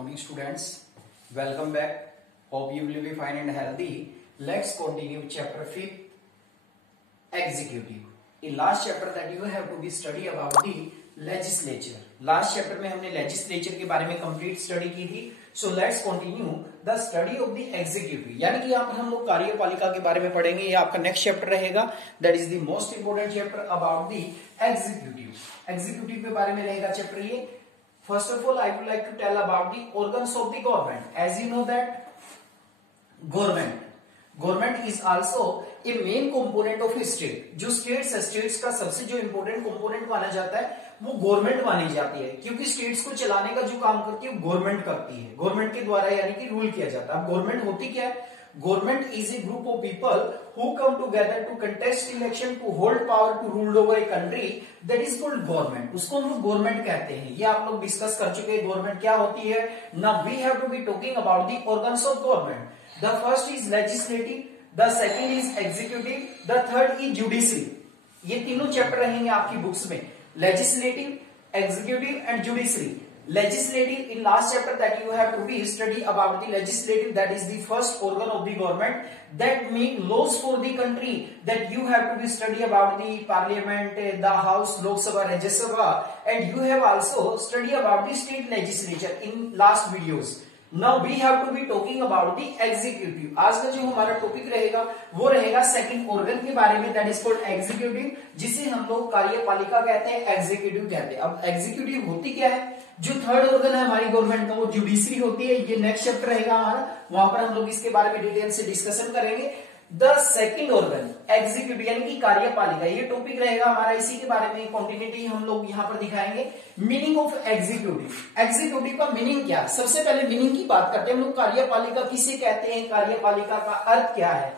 morning students. Welcome back. Hope you will be fine and healthy. Let's continue chapter 5, executive. In last chapter that you have to be study about the legislature. Last chapter में हमने legislature के बारे में complete study की थी. So let's continue the study of the executive. यानी कि यहाँ पर हम लोग कार्यपालिका के बारे में पढ़ेंगे. ये आपका next chapter रहेगा. That is the most important chapter about the executive. Executive के बारे में रहेगा chapter ये. First of all, I would like to tell about the organs of the government. As you know that government is also a main component of a state. जो states का सबसे जो important component माना जाता है वो government मानी जाती है, क्योंकि स्टेट्स को चलाने का जो काम करती है गवर्नमेंट करती है. गवर्नमेंट के द्वारा यानी कि रूल किया जाता है. अब गवर्नमेंट होती क्या है? Government is a group of people who come together to contest election to hold power to rule over a country. That is called government. उसको हम लोग गवर्नमेंट कहते हैं. ये आप लोग डिस्कस कर चुके हैं गवर्नमेंट क्या होती है. Now we have to be talking about the organs of government. The first is legislative, the second is executive, the third is judiciary. ये तीनों चैप्टर रहेंगे आपकी बुक्स में. Legislative, executive and judiciary. Legislative, in last chapter that you have to be study about the legislative, that is the first organ of the government that make laws for the country. That you have to be study about the parliament, the house, Lok Sabha, Rajya Sabha, and you have also study about the state legislature in last videos. Now we have to be talking about the executive. आज का जो हमारा topic रहेगा वो रहेगा second organ के बारे में. दैट इज कॉल्ड एग्जीक्यूटिव, जिसे हम लोग कार्यपालिका कहते हैं, एग्जीक्यूटिव कहते हैं. अब एग्जीक्यूटिव होती क्या है? जो थर्ड ऑर्गन है हमारी गवर्नमेंट का वो जुडिशरी होती है. ये नेक्स्ट चैप्टर रहेगा हमारा, वहां पर हम लोग इसके बारे में डिटेल से डिस्कशन करेंगे. द सेकंड ऑर्गन एग्जीक्यूटिव यानी कि कार्यपालिका, ये टॉपिक रहेगा हमारा. इसी के बारे में कंटिन्यूटी हम लोग यहाँ पर दिखाएंगे. Meaning of executive. एग्जीक्यूटिव का मीनिंग क्या? सबसे पहले मीनिंग की बात करते हैं हम लोग. कार्यपालिका किसे कहते हैं? कार्यपालिका का अर्थ क्या है?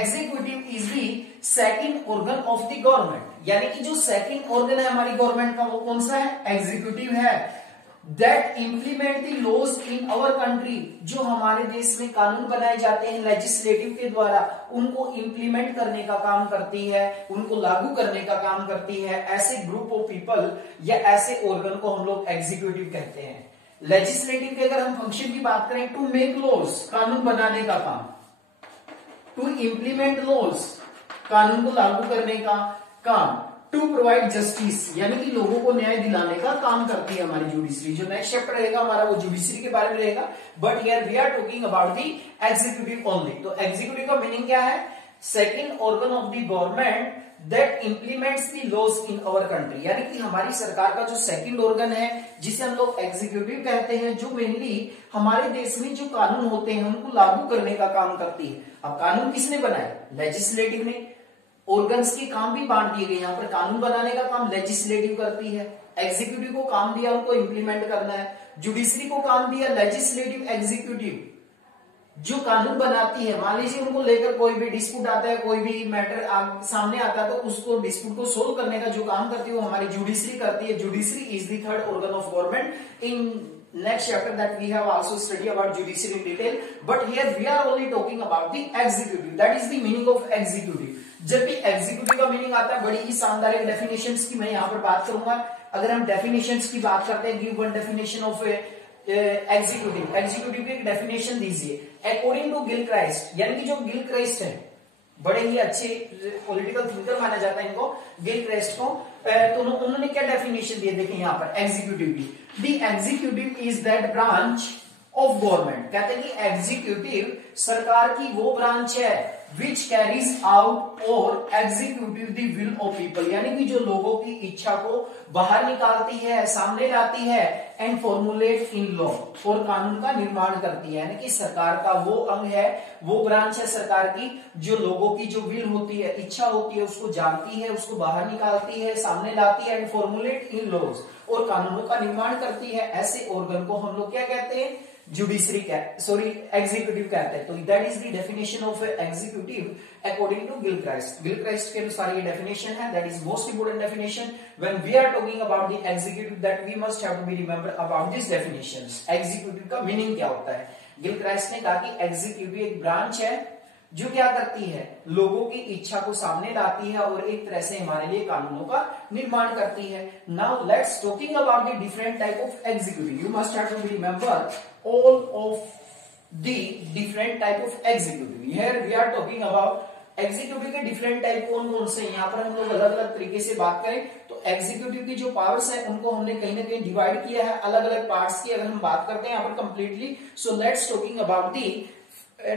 Executive is the second organ of the government. यानी कि जो सेकंड ऑर्गन है हमारी गवर्नमेंट का वो कौन सा है? एग्जीक्यूटिव है. That implement the laws in our country. जो हमारे देश में कानून बनाए जाते हैं लेजिस्लेटिव के द्वारा, उनको इम्प्लीमेंट करने का काम करती है, उनको लागू करने का काम करती है. ऐसे ग्रुप ऑफ पीपल या ऐसे ऑर्गन को हम लोग एग्जीक्यूटिव कहते हैं. लेजिस्लेटिव के अगर हम फंक्शन की बात करें, टू मेक लॉज, कानून बनाने का काम. टू इम्प्लीमेंट लॉज, कानून को लागू करने का काम. टू प्रोवाइड जस्टिस, यानी कि लोगों को न्याय दिलाने का काम करती है हमारी जुडिशरी. जो नेक्स्ट चैप्टर रहेगा हमारा वो जुडिशरी के बारे में रहेगा. But here we are talking about the executive only. तो एग्जीक्यूटिव का मीनिंग क्या है? Second organ of the government that implements the laws in our country. यानी कि हमारी सरकार का जो सेकंड ऑर्गन है जिसे हम लोग एग्जीक्यूटिव कहते हैं, जो मेनली हमारे देश में जो कानून होते हैं उनको लागू करने का काम करती है. अब कानून किसने बनाए? लेजिस्लेटिव ने. ऑर्गन्स के काम भी बांट दिए गए. यहाँ पर कानून बनाने का काम लेजिस्लेटिव करती है. एग्जीक्यूटिव को काम दिया उनको इंप्लीमेंट करना है. जुडिशरी को काम दिया लेजिस्लेटिव, एग्जीक्यूटिव जो कानून बनाती है. मान लीजिए उनको लेकर कोई भी डिस्प्यूट आता है, कोई भी मैटर सामने आता है, तो उसको डिस्प्यूट को सोल्व करने का जो काम करती है वो हमारी जुडिशरी करती है. Judiciary is the third organ of government. In next chapter that we have also study about judiciary in detail, but here we are only talking about the executive. That is the meaning of executive. जब भी executive का meaning आता है, बड़ी ही शानदार एक definitions की मैं यहाँ पर बात करूंगा. अगर हम डेफिनेशंस की बात करते हैं, give one definition of executive. Executive की एक डेफिनेशन दीजिए. अकॉर्डिंग टू गिलक्राइस्ट, यानी कि जो गिलक्राइस्ट है, बड़े ही अच्छे पॉलिटिकल थिंकर माना जाता है इनको, गिलक्राइस्ट को. तो उन्होंने क्या डेफिनेशन दिए देखें यहाँ पर एग्जीक्यूटिव की. The executive is that branch of government. कहते हैं कि एग्जीक्यूटिव सरकार की वो ब्रांच है विच कैरीज आउट और executive the will of people. यानी कि जो लोगों की इच्छा को बाहर निकालती है, सामने लाती है, एंड फॉर्मुलेट इन लॉ, और कानून का निर्माण करती है. यानी कि सरकार का वो अंग है, वो ब्रांच है सरकार की जो लोगों की जो विल होती है, इच्छा होती है, उसको जानती है, उसको बाहर निकालती है, सामने लाती है, एंड फॉर्मुलेट इन लॉज, और कानूनों का निर्माण करती है. ऐसे ऑर्गन को हम लोग क्या कहते हैं? जुडिशरी एग्जीक्यूटिव कहते हैं. तो that is the definition of executive according to Gilchrist. Gilchrist के अनुसार ये डेफिनेशन है. That is most important definition when we are talking about the executive. That we must have to be remember about this definitions. Executive का meaning क्या होता है? Gilchrist ने कहा कि एग्जीक्यूटिव एक ब्रांच है जो क्या करती है, लोगों की इच्छा को सामने लाती है और एक तरह से हमारे लिए कानूनों का निर्माण करती है। Now let's talking about the different type of executive. You must have to remember all of the different type of executive. Here we are talking about executive के डिफरेंट टाइप कौन कौन से। यहाँ पर हम लोग अलग अलग तरीके से बात करें तो एग्जीक्यूटिव की जो पावर्स है उनको हमने कहीं ना कहीं डिवाइड किया है अलग अलग पार्ट्स की। अगर हम बात करते हैं यहाँ पर completely, so let's talking about the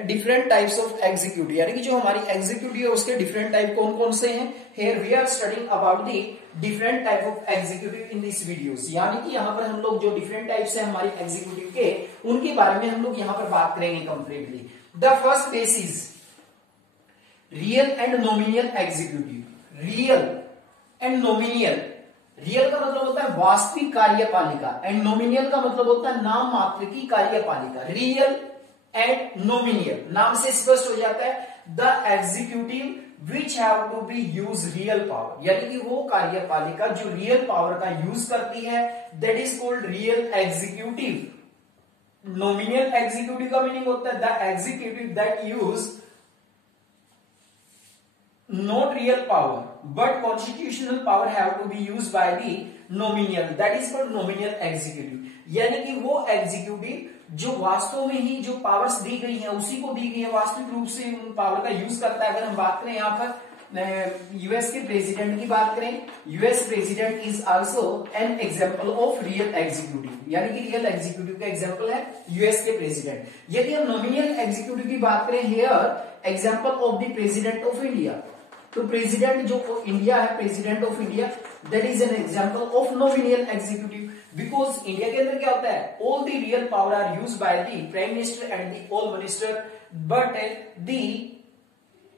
different types of executive, यानी कि जो हमारी एग्जीक्यूटिव है उसके डिफरेंट टाइप कौन कौन से हैं। Here we are studying about the different type of executive in this videos, यानी कि यहाँ पर हम लोग जो डिफरेंट टाइप्स है हमारी एग्जीक्यूटिव के उनके बारे में हम लोग यहाँ पर बात करेंगे completely. The first basis real and nominal executive. Real and nominal, real का मतलब होता है वास्तविक कार्यपालिका एंड नॉमिनियल का मतलब होता है नाम मात्र की कार्यपालिका। रियल एंड नॉमिनियल, नाम से स्पष्ट हो जाता है the executive which have to be use real power, यानी कि वो कार्यपालिका जो रियल पावर का यूज करती है, that is called real executive. Nominal executive का मीनिंग होता है the executive that use not real power but constitutional power have to be used by the nominal, that is called nominal executive। यानी कि वो executive जो वास्तव में ही जो पावर्स दी गई हैं उसी को दी गई है, वास्तविक रूप से उन पावर का यूज करता है। अगर हम बात करें यहाँ पर यूएस के प्रेसिडेंट की बात करें, US president is also an example of real executive, यानी कि रियल एग्जीक्यूटिव का एग्जांपल है यूएस के प्रेसिडेंट। यदि हम नॉमिनल एग्जीक्यूटिव की बात करें, here example of the president of India, तो प्रेसिडेंट जो इंडिया है, president of India, that is an example of nominal executive, because India के अंदर क्या होता है, all the real power are used by the prime minister and the all minister, but the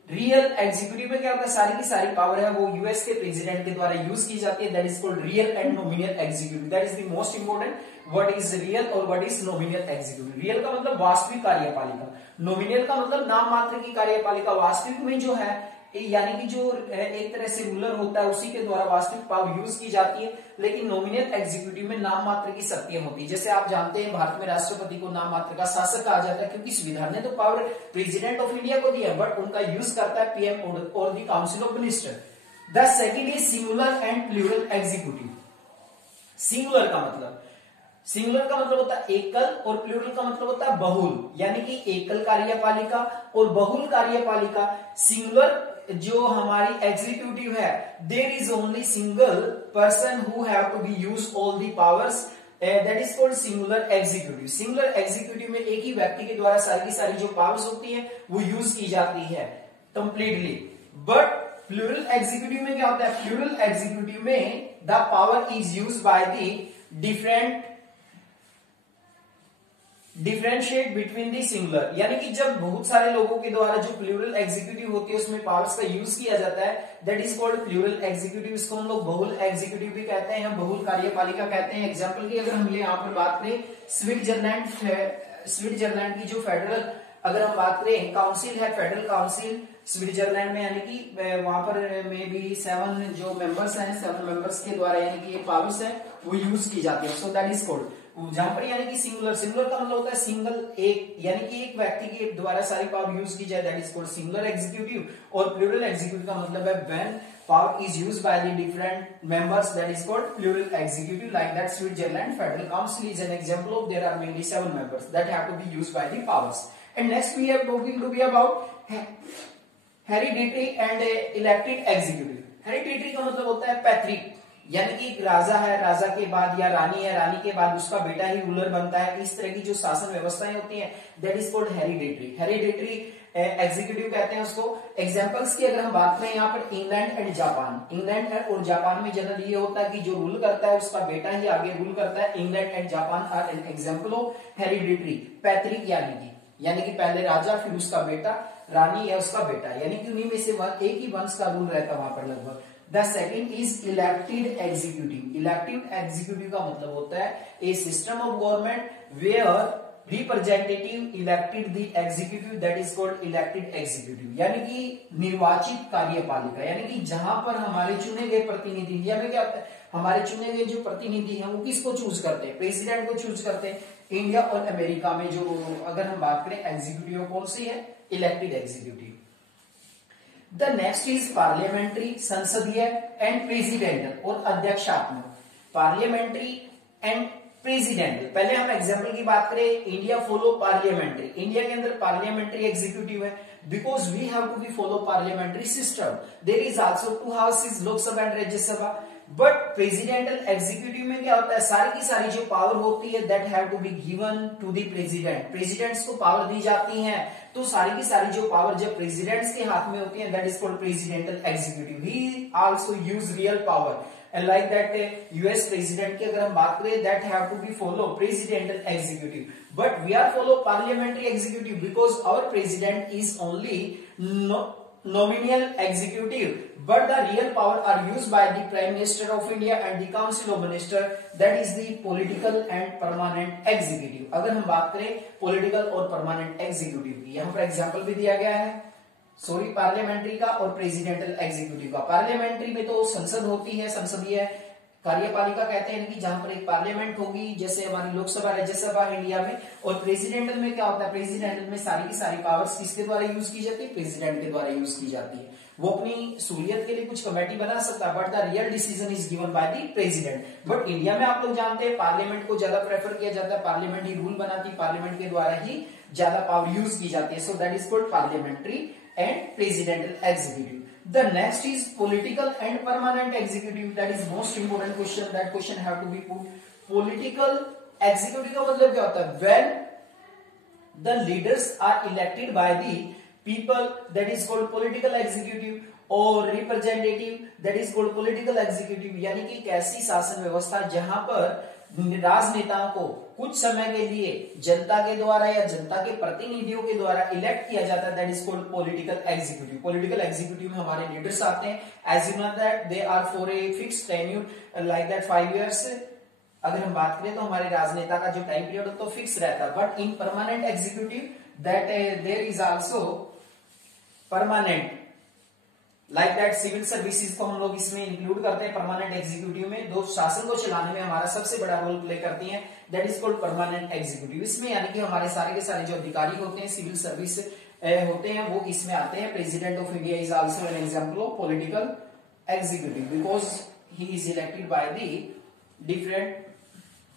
real executive में क्या होता है, सारी की सारी पावर है वो यूएस के प्रेसिडेंट के द्वारा यूज की जाती है। That is called real and nominal executive. That is the most important, what is real और what is nominal executive. Real का मतलब वास्तविक कार्यपालिका, नॉमिनल का मतलब नाम मात्र की कार्यपालिका। वास्तविक में जो है यानी कि जो एक तरह से रूलर होता है उसी के द्वारा वास्तविक पावर यूज की जाती है, लेकिन नॉमिनल एग्जीक्यूटिव में नाम मात्र की शक्तियां होती है। जैसे आप जानते हैं भारत में राष्ट्रपति को नाम मात्र का शासक कहा जाता है, क्योंकि संविधान ने तो पावर प्रेसिडेंट ऑफ इंडिया को दिया, बट उनका यूज करता है पीएम और the council of minister. The second is singular and plural executive. Singular का मतलब होता है एकल और प्लूरल का मतलब होता है बहुल, यानी कि एकल कार्यपालिका और बहुल कार्यपालिका। सिंगुलर जो हमारी एग्जीक्यूटिव है, there is only single person who have to be use all the powers, that is called singular executive. Singular executive में एक ही व्यक्ति के द्वारा सारी की सारी जो पावर्स होती है वो यूज की जाती है कंप्लीटली। बट प्लूरल एग्जीक्यूटिव में क्या होता है, प्लूरल एग्जीक्यूटिव में the power is use by the differentiate between the singular, यानी कि जब बहुत सारे लोगों के द्वारा जो प्लूरल एग्जीक्यूटिव होती है उसमें पावर्स का यूज किया जाता है, that is called plural executive. इसको हम लोग बहुल एग्जीक्यूटिव भी कहते हैं, बहुल कार्यपालिका कहते हैं। एग्जांपल की अगर हम यहाँ पर बात करें, स्विट्जरलैंड की जो फेडरल अगर हम बात करें काउंसिल है, फेडरल काउंसिल स्विट्जरलैंड में, यानी कि वहां पर में भी 7 जो मेंबर्स हैं, 7 मेंबर्स के द्वारा यानी कि ये पावर्स है वो यूज की जाती है। सो दैट इज कॉल्ड, जहां पर यानी कि सिंगुलर का मतलब होता है सिंगल एक, यानी कि एक व्यक्ति के द्वारा सारी पावर यूज की जाए, that is called singular executive. और प्लूरल एग्जीक्यूटिव का मतलब है when power is used by the different members, that is called plural executive. Like that Switzerland federal council is an example of there are mainly 7 members that have to be used by the powers. And next we have talking to be about hereditary and elected executive. Hereditary का मतलब होता है पैतृक, यानी कि एक राजा है, राजा के बाद या रानी है, रानी के बाद उसका बेटा ही रूलर बनता है। इस तरह की जो शासन व्यवस्थाएं होती हैं that is called hereditary. Hereditary executive कहते हैं उसको। एग्जांपल्स की अगर हम बात करें यहाँ पर इंग्लैंड एंड जापान, इंग्लैंड और जापान में जनरली ये होता है कि जो रूल करता है उसका बेटा ही आगे रूल करता है। England and Japan are an example of hereditary, पैतृक यानी कि पहले राजा फिर उसका बेटा, रानी या उसका बेटा, यानी कि उन्हीं में से एक ही वंश का रूल रहता है वहां पर लगभग। The second is elected executive. Elected executive का मतलब होता है a system of government where representative elected the executive, that is called elected executive. यानी कि निर्वाचित कार्यपालिका, यानी कि जहां पर हमारे चुने गए प्रतिनिधि, इंडिया में क्या होता है हमारे चुने गए जो प्रतिनिधि हैं वो किसको चूज करते हैं, प्रेसिडेंट को चूज करते हैं। इंडिया और अमेरिका में जो अगर हम बात करें एग्जीक्यूटिव कौन सी है, elected executive. The next is parliamentary, संसदीय एंड प्रेसिडेंटल और अध्यक्षात्मक। पार्लियामेंट्री एंड प्रेसिडेंटल, पहले हम एग्जाम्पल की बात करें, इंडिया फॉलो पार्लियामेंट्री, इंडिया के अंदर पार्लियामेंट्री एग्जीक्यूटिव है, because we have to be follow parliamentary system. There is also 2 houses, Lok Sabha and Rajya Sabha. But presidential executive में क्या होता है, सारी की सारी जो पावर होती है that have to be given to the president, presidents को पावर दी जाती है, तो सारी की सारी जो पावर जब प्रेसिडेंट्स के हाथ में होती है that is called presidential executive. He also use real power and like that US president की अगर हम बात करें that have to be follow presidential executive, but we are follow parliamentary executive because our president is only nominal executive, but the real power are used by the prime minister of India and the council of minister, that is the political and permanent executive। अगर हम बात करें political और permanent executive की, यहाँ पर example भी दिया गया है, सॉरी पार्लियामेंट्री का और प्रेसिडेंटल एग्जीक्यूटिव का। पार्लियामेंट्री में तो संसद होती है, संसदीय कार्यपालिका कहते हैं कि जहां पर एक पार्लियामेंट होगी, जैसे हमारी लोकसभा राज्यसभा इंडिया में। और प्रेसिडेंटल में क्या होता है, प्रेसिडेंटल में सारी की सारी पावर्स किसके द्वारा यूज की जाती है, प्रेसिडेंट के द्वारा यूज की जाती है। वो अपनी सहूलियत के लिए कुछ कमेटी बना सकता है, but the real decision is given by the president. But India में आप लोग जानते हैं पार्लियामेंट को ज्यादा प्रेफर किया जाता है, पार्लियामेंट ही रूल बनाती है, पार्लियामेंट के द्वारा ही ज्यादा पावर यूज की जाती है। So that is called parliamentary and presidential executive. The next is political and permanent executive. That is most important question. That question have to be put. Political executive का मतलब क्या होता है, when the leaders are elected by the people, that is called political executive, और representative, that is called political executive। यानी कि एक ऐसी शासन व्यवस्था जहां पर राजनेताओं को कुछ समय के लिए जनता के द्वारा या जनता के प्रतिनिधियों के द्वारा इलेक्ट किया जाता है, that is called political executive. Political executive में हमारे लीडर्स आते हैं, as you know that they are for a fixed tenure like that 5 years। अगर हम बात करें तो हमारे राजनेता का जो टाइम पीरियड तो फिक्स रहता है, but in permanent executive that there is also permanent like that civil services को हम लोग इसमें इंक्लूड करते हैं परमानेंट एग्जीक्यूटिव में। दो शासन को चलाने में हमारा सबसे बड़ा रोल प्ले करती हैं, that is called permanent executive. इसमें यानी कि हमारे सारे के सारे जो अधिकारी होते हैं, सिविल सर्विस होते हैं, वो इसमें आते हैं। President of India is also an example of political executive because he is elected by the different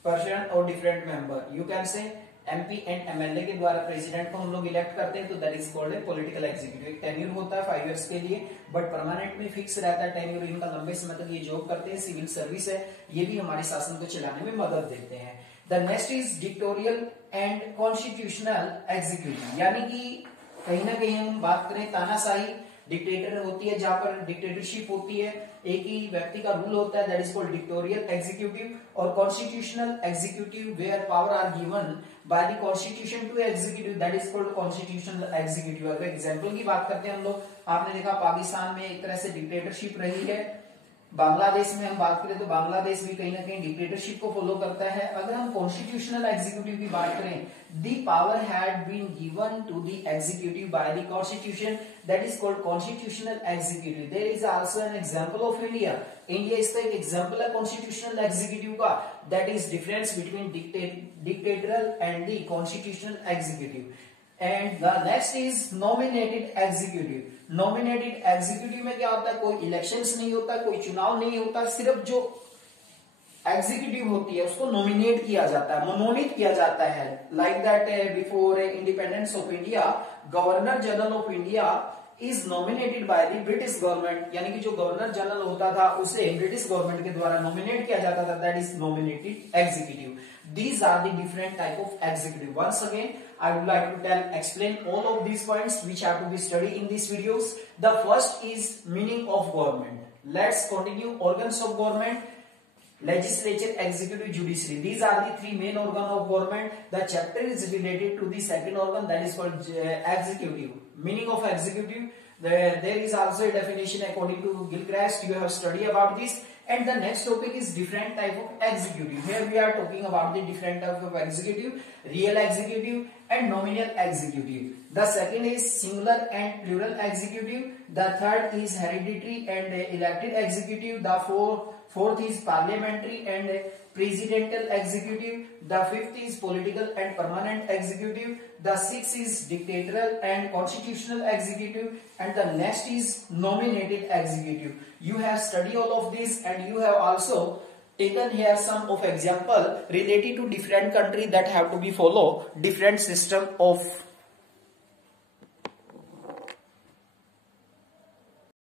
person और different member. You can say MP and MLA के द्वारा प्रेसिडेंट को हम लोग इलेक्ट करते हैं, तो that is called a political executive. एक टेन्यूर होता है 5 years के लिए, बट परमानेंट में फिक्स रहता है टेन्यूर, इनका लंबे समय तक ये जॉब करते हैं। सिविल सर्विस है, ये भी हमारे शासन को चलाने में मदद देते हैं। The next is dictatorial and constitutional executive, यानी कि कहीं ना कहीं हम बात करें तानाशाही डिक्टेटर होती है, जहां पर डिक्टेटरशिप होती है, एक ही व्यक्ति का रूल होता है, that is called dictatorial executive. और constitutional executive where power are given by the constitution to executive, that is called constitutional executive. अगर एग्जांपल की बात करते हैं हम लोग, आपने देखा पाकिस्तान में एक तरह से डिक्टेटरशिप रही है, बांग्लादेश में हम बात करें तो बांग्लादेश भी कहीं ना कहीं डिक्टेटरशिप को फॉलो करता है। अगर हम कॉन्स्टिट्यूशनल एग्जीक्यूटिव की बात करें, the power had been given to the executive by the constitution, that is called constitutional executive. There is also an example of India. India इसका एक एग्जांपल है कॉन्स्टिट्यूशनल एग्जीक्यूटिव का, that is difference between dictatorial and the constitutional executive. And the next is nominated executive. Nominated executive में क्या होता है, कोई elections नहीं होता, कोई चुनाव नहीं होता, सिर्फ जो एग्जीक्यूटिव होती है उसको नॉमिनेट किया जाता है, मनोनीत किया जाता है। Like that before independence of India, governor general of India is nominated by the British government, यानी कि जो गवर्नर जनरल होता था उसे ब्रिटिश गवर्नमेंट के द्वारा नॉमिनेट किया जाता था, that is nominated executive. These are the different type of executive. Once again, I would like to explain all of these points which have to be studied in these videos. The first is meaning of government. Let's continue. Organs of government: legislature, executive, judiciary. These are the 3 main organs of government. The chapter is related to the second organ, that is called executive. Meaning of executive: there is also a definition according to Gilchrist. You have studied about this. And the next topic is different type of executive. Here we are talking about the different type of executive: real executive and nominal executive. The second is singular and plural executive. The third is hereditary and elected executive. The fourth is parliamentary and presidential executive, the fifth is political and permanent executive, the sixth is dictatorial and constitutional executive, and the next is nominated executive. You have studied all of this, and you have also taken here some of example related to different country that have to be follow different system of